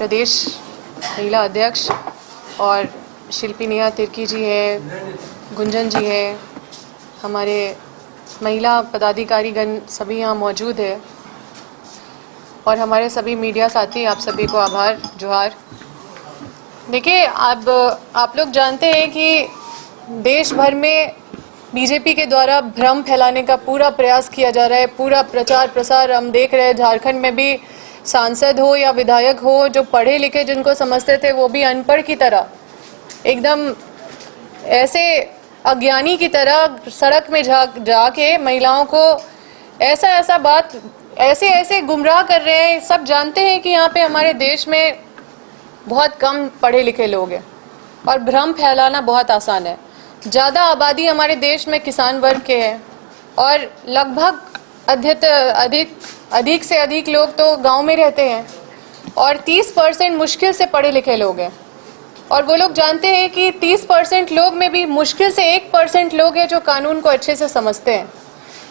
प्रदेश महिला अध्यक्ष और शिल्पी नेहा तिर्की जी है, गुंजन जी है, हमारे महिला पदाधिकारीगण सभी यहाँ मौजूद है और हमारे सभी मीडिया साथी, आप सभी को आभार, जोहार। देखिए, आप लोग जानते हैं कि देश भर में बीजेपी के द्वारा भ्रम फैलाने का पूरा प्रयास किया जा रहा है। पूरा प्रचार प्रसार हम देख रहे हैं। झारखंड में भी सांसद हो या विधायक हो, जो पढ़े लिखे जिनको समझते थे वो भी अनपढ़ की तरह, एकदम ऐसे अज्ञानी की तरह सड़क में जाके महिलाओं को ऐसे गुमराह कर रहे हैं। सब जानते हैं कि यहाँ पे हमारे देश में बहुत कम पढ़े लिखे लोग हैं और भ्रम फैलाना बहुत आसान है। ज़्यादा आबादी हमारे देश में किसान वर्ग के है और लगभग अधिक से अधिक लोग तो गांव में रहते हैं और 30% मुश्किल से पढ़े लिखे लोग हैं। और वो लोग जानते हैं कि 30% लोग में भी मुश्किल से 1% लोग हैं जो कानून को अच्छे से समझते हैं।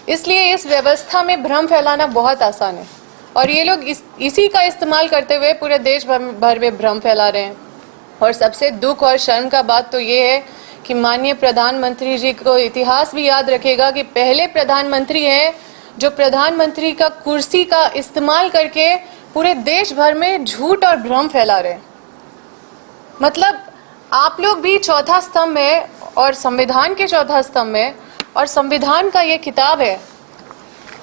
इसलिए इस व्यवस्था में भ्रम फैलाना बहुत आसान है और ये लोग इसी का इस्तेमाल करते हुए पूरे देश भर में भ्रम फैला रहे हैं। और सबसे दुख और शर्म का बात तो ये है कि माननीय प्रधानमंत्री जी को इतिहास भी याद रखेगा कि पहले प्रधानमंत्री हैं जो प्रधानमंत्री का कुर्सी का इस्तेमाल करके पूरे देश भर में झूठ और भ्रम फैला रहे हैं। मतलब आप लोग भी चौथा स्तंभ है और संविधान के चौथा स्तंभ है और संविधान का ये किताब है,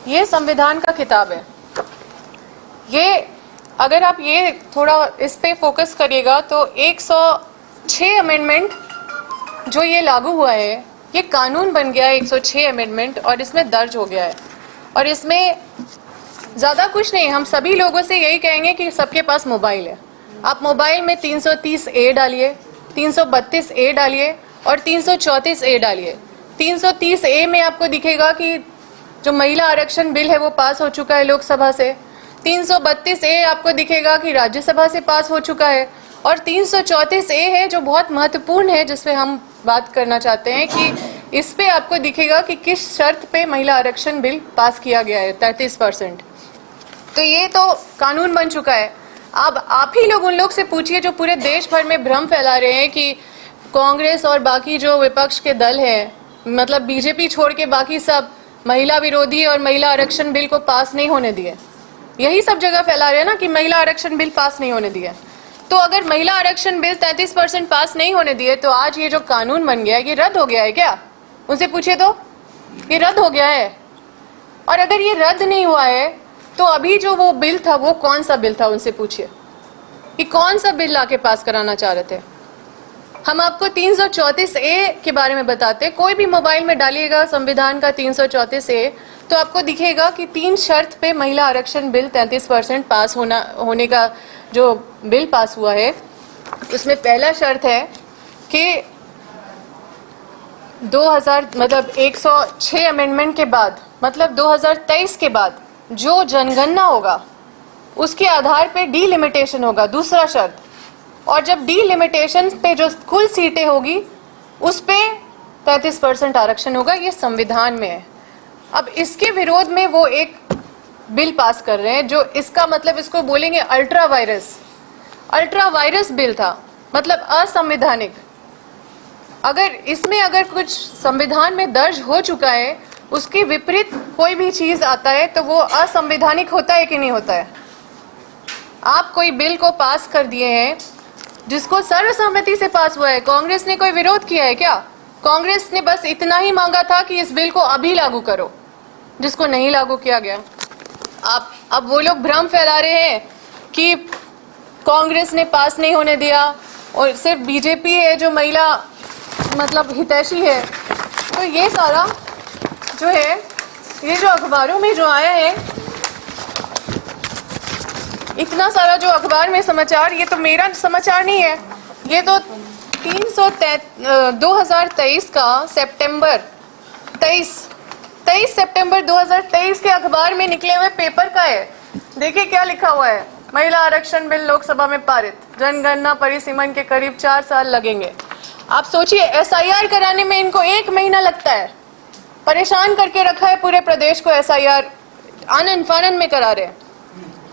ये संविधान का किताब है। ये अगर आप ये थोड़ा इस पे फोकस करिएगा तो 106 अमेंडमेंट जो ये लागू हुआ है, ये कानून बन गया है 106 अमेंडमेंट और इसमें दर्ज हो गया है। और इसमें ज़्यादा कुछ नहीं, हम सभी लोगों से यही कहेंगे कि सबके पास मोबाइल है। आप मोबाइल में 330A डालिए, 332A डालिए और 334A डालिए। 330A में आपको दिखेगा कि जो महिला आरक्षण बिल है वो पास हो चुका है लोकसभा से। 332A आपको दिखेगा कि राज्यसभा से पास हो चुका है और 334A है जो बहुत महत्वपूर्ण है, जिसपे हम बात करना चाहते हैं कि इस पे आपको दिखेगा कि किस शर्त पे महिला आरक्षण बिल पास किया गया है, 33%। तो ये तो कानून बन चुका है। अब आप ही लोग उन लोग से पूछिए जो पूरे देश भर में भ्रम फैला रहे हैं कि कांग्रेस और बाकी जो विपक्ष के दल हैं, मतलब बीजेपी छोड़ के बाकी सब महिला विरोधी और महिला आरक्षण बिल को पास नहीं होने दिए। यही सब जगह फैला रहे हैं ना कि महिला आरक्षण बिल पास नहीं होने दिए। तो अगर महिला आरक्षण बिल 33% पास नहीं होने दिए तो आज ये जो कानून बन गया है ये रद्द हो गया है क्या? उनसे पूछिए तो, ये रद्द हो गया है। और अगर ये रद्द नहीं हुआ है तो अभी जो वो बिल था वो कौन सा बिल था, उनसे पूछिए कि कौन सा बिल लाके पास कराना चाह रहे थे। हम आपको 334A के बारे में बताते। कोई भी मोबाइल में डालिएगा संविधान का 334A तो आपको दिखेगा कि 3 शर्त पे महिला आरक्षण बिल 33% पास होने का जो बिल पास हुआ है, उसमें पहला शर्त है कि 106 अमेंडमेंट के बाद, मतलब 2023 के बाद जो जनगणना होगा उसके आधार पे डीलिमिटेशन होगा, दूसरा शर्त। और जब डीलिमिटेशन पे जो कुल सीटें होगी उस पे 33% आरक्षण होगा। ये संविधान में है। अब इसके विरोध में वो एक बिल पास कर रहे हैं जो इसका मतलब इसको बोलेंगे अल्ट्रा वायरस बिल था, मतलब असंवैधानिक। अगर कुछ संविधान में दर्ज हो चुका है उसके विपरीत कोई भी चीज आता है तो वो असंवैधानिक होता है कि नहीं होता है? आप कोई बिल को पास कर दिए हैं जिसको सर्वसम्मति से पास हुआ है, कांग्रेस ने कोई विरोध किया है क्या? कांग्रेस ने बस इतना ही मांगा था कि इस बिल को अभी लागू करो, जिसको नहीं लागू किया गया। अब वो लोग भ्रम फैला रहे हैं कि कांग्रेस ने पास नहीं होने दिया और सिर्फ बीजेपी है जो महिला मतलब हितैषी है। तो ये सारा जो है, ये जो अखबारों में जो आया है, इतना सारा जो अखबार में समाचार, ये तो मेरा समाचार नहीं है, ये तो 2023 का सितंबर 23 सितंबर 2023 के अखबार में निकले हुए पेपर का है। देखिए क्या लिखा हुआ है। महिला आरक्षण बिल लोकसभा में पारित, जनगणना परिसीमन के करीब 4 साल लगेंगे। आप सोचिए, SIR कराने में इनको 1 महीना लगता है। परेशान करके रखा है पूरे प्रदेश को। SIR आनन फानन में करा रहे हैं।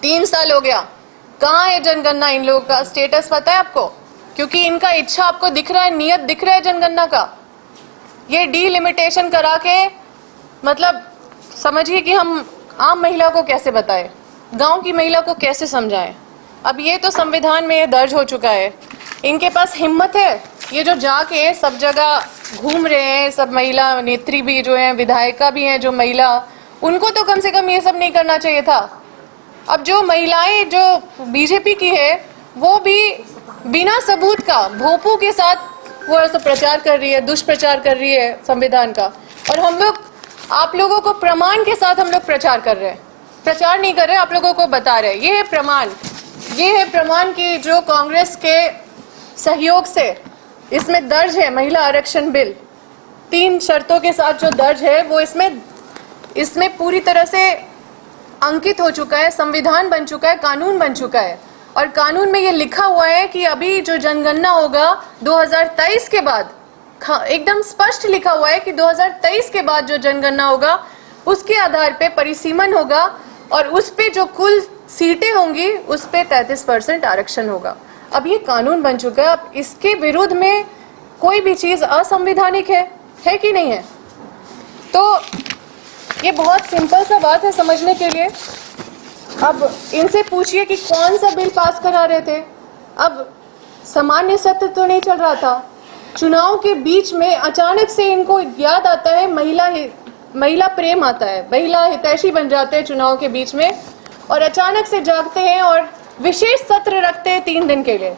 3 साल हो गया, कहाँ है जनगणना? इन लोगों का स्टेटस पता है आपको? क्योंकि इनका इच्छा आपको दिख रहा है, नियत दिख रहा है जनगणना का। ये डीलिमिटेशन करा के मतलब समझिए कि हम आम महिला को कैसे बताएं, गांव की महिला को कैसे समझाएं। अब ये तो संविधान में ये दर्ज हो चुका है, इनके पास हिम्मत है ये जो जाके सब जगह घूम रहे हैं, सब महिला नेत्री भी जो हैं, विधायिका भी हैं जो महिला, उनको तो कम से कम ये सब नहीं करना चाहिए था। अब जो महिलाएं जो बीजेपी की है वो भी बिना सबूत का भोंपू के साथ वो ऐसा प्रचार कर रही है, दुष्प्रचार कर रही है संविधान का। और हम लोग आप लोगों को प्रमाण के साथ हम लोग प्रचार कर रहे हैं, प्रचार नहीं कर रहे, आप लोगों को बता रहे हैं। ये है प्रमाण, ये है प्रमाण कि जो कांग्रेस के सहयोग से इसमें दर्ज है महिला आरक्षण बिल, 3 शर्तों के साथ जो दर्ज है वो इसमें पूरी तरह से अंकित हो चुका है, संविधान बन चुका है, कानून बन चुका है। और कानून में ये लिखा हुआ है कि अभी जो जनगणना होगा 2023 के बाद, एकदम स्पष्ट लिखा हुआ है कि 2023 के बाद जो जनगणना होगा उसके आधार पे परिसीमन होगा और उस पे जो कुल सीटें होंगी उस पे 33% आरक्षण होगा। अब ये कानून बन चुका है, अब इसके विरुद्ध में कोई भी चीज़ असंवैधानिक है कि नहीं है? तो ये बहुत सिंपल सा बात है समझने के लिए। अब इनसे पूछिए कि कौन सा बिल पास करा रहे थे। अब सामान्य सत्र तो नहीं चल रहा था, चुनाव के बीच में अचानक से इनको याद आता है, महिला प्रेम आता है, महिला हितैषी बन जाते हैं चुनाव के बीच में और अचानक से जागते हैं और विशेष सत्र रखते हैं 3 दिन के लिए।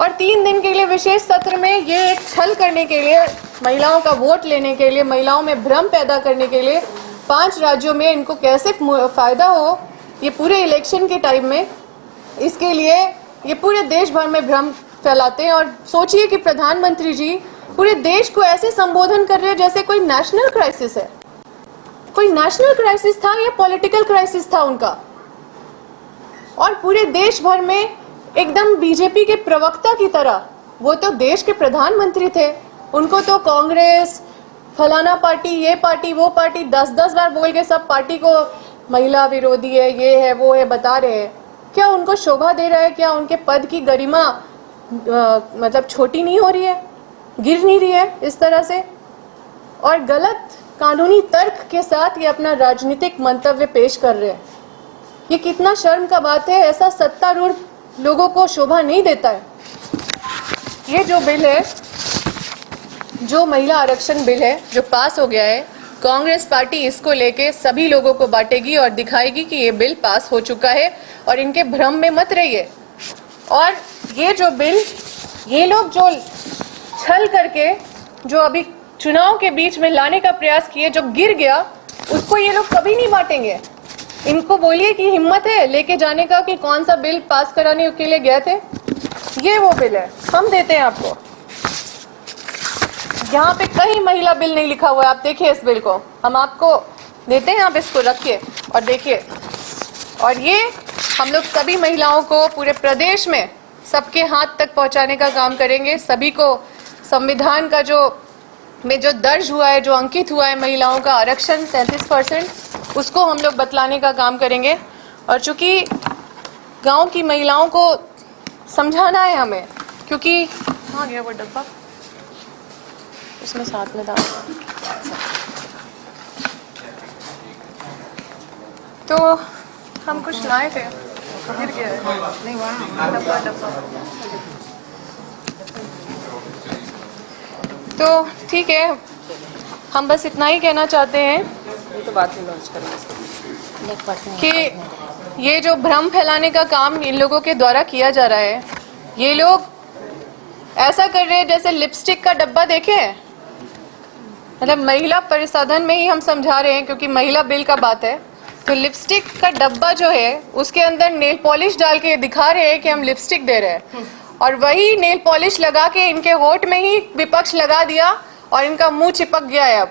और 3 दिन के लिए विशेष सत्र में ये एक छल करने के लिए, महिलाओं का वोट लेने के लिए, महिलाओं में भ्रम पैदा करने के लिए, 5 राज्यों में इनको कैसे फ़ायदा हो ये पूरे इलेक्शन के टाइम में, इसके लिए ये पूरे देश भर में भ्रम फैलाते हैं। और सोचिए कि प्रधानमंत्री जी पूरे देश को ऐसे संबोधन कर रहे हैं जैसे कोई नेशनल क्राइसिस है। कोई नेशनल क्राइसिस था या पॉलिटिकल क्राइसिस था उनका? और पूरे देश भर में एकदम बीजेपी के प्रवक्ता की तरह, वो तो देश के प्रधानमंत्री थे, उनको तो कांग्रेस, फलाना पार्टी, ये पार्टी, वो पार्टी 10-10 बार बोल के सब पार्टी को महिला विरोधी है, ये है, वो है बता रहे हैं। क्या उनको शोभा दे रहा है? क्या उनके पद की गरिमा मतलब छोटी नहीं हो रही है, गिर नहीं रही है इस तरह से? और गलत कानूनी तर्क के साथ ये अपना राजनीतिक मंतव्य पेश कर रहे हैं। ये कितना शर्म का बात है, ऐसा सत्तारूढ़ लोगों को शोभा नहीं देता है। ये जो बिल है, जो महिला आरक्षण बिल है जो पास हो गया है, कांग्रेस पार्टी इसको लेके सभी लोगों को बांटेगी और दिखाएगी कि ये बिल पास हो चुका है और इनके भ्रम में मत रहिए। और ये जो बिल, ये लोग जो छल करके जो अभी चुनाव के बीच में लाने का प्रयास किए, जो गिर गया, उसको ये लोग कभी नहीं बांटेंगे। इनको बोलिए कि हिम्मत है लेके जाने का कि कौन सा बिल पास कराने के लिए गए थे। ये वो बिल है, हम देते हैं आपको। यहाँ पे कहीं महिला बिल नहीं लिखा हुआ है, आप देखिए इस बिल को हम आपको देते हैं, आप इसको रखिए और देखिए। और ये हम लोग सभी महिलाओं को पूरे प्रदेश में सबके हाथ तक पहुँचाने का काम करेंगे। सभी को संविधान का जो दर्ज हुआ है, जो अंकित हुआ है महिलाओं का आरक्षण 33%, उसको हम लोग बतलाने का काम करेंगे। और चूँकि गांव की महिलाओं को समझाना है हमें, क्योंकि कहाँ गया वो डब्बा, उसमें साथ में डाल, तो हम कुछ लाए थे, गिर गया है, नहीं वहाँ डब्बा। तो ठीक है, हम बस इतना ही कहना चाहते हैं तो बात ही लॉन्च करेंगे कि ये जो भ्रम फैलाने का काम इन लोगों के द्वारा किया जा रहा है, ये लोग ऐसा कर रहे हैं जैसे लिपस्टिक का डब्बा देखे हैं। मतलब महिला परिसाधन में ही हम समझा रहे हैं, क्योंकि महिला बिल का बात है। तो लिपस्टिक का डब्बा जो है उसके अंदर नेल पॉलिश डाल के दिखा रहे हैं कि हम लिपस्टिक दे रहे हैं, और वही नेल पॉलिश लगा के इनके होठ में ही विपक्ष लगा दिया और इनका मुंह चिपक गया है। अब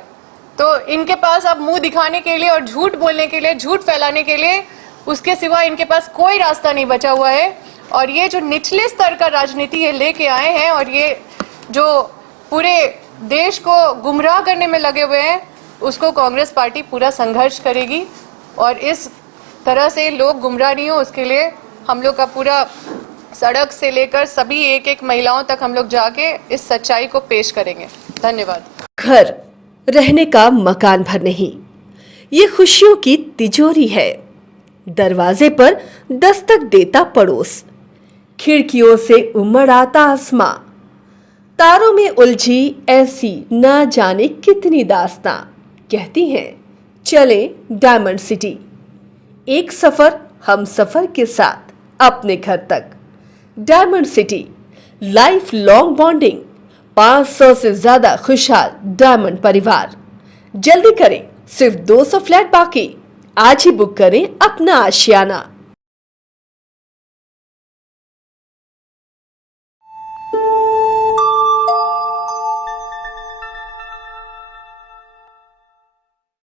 तो इनके पास अब मुंह दिखाने के लिए और झूठ बोलने के लिए, झूठ फैलाने के लिए उसके सिवा इनके पास कोई रास्ता नहीं बचा हुआ है। और ये जो निचले स्तर का राजनीति ये लेके आए हैं और ये जो पूरे देश को गुमराह करने में लगे हुए हैं, उसको कांग्रेस पार्टी पूरा संघर्ष करेगी। और इस तरह से लोग गुमराह नहीं हो, उसके लिए हम लोग का पूरा सड़क से लेकर सभी एक एक महिलाओं तक हम लोग जाके इस सच्चाई को पेश करेंगे। धन्यवाद। घर रहने का मकान भर नहीं, ये खुशियों की तिजोरी है। दरवाजे पर दस्तक देता पड़ोस, खिड़कियों से उमड़ आता आसमां, तारों में उलझी ऐसी ना जाने कितनी दास्तां। कहती हैं चले डायमंड सिटी, एक सफर हम सफर के साथ अपने घर तक। Diamond city, life long bonding, 500 से ज्यादा खुशहाल डायमंड परिवार। जल्दी करें, सिर्फ 200 फ्लैट बाकी। आज ही बुक करें अपना आशियाना।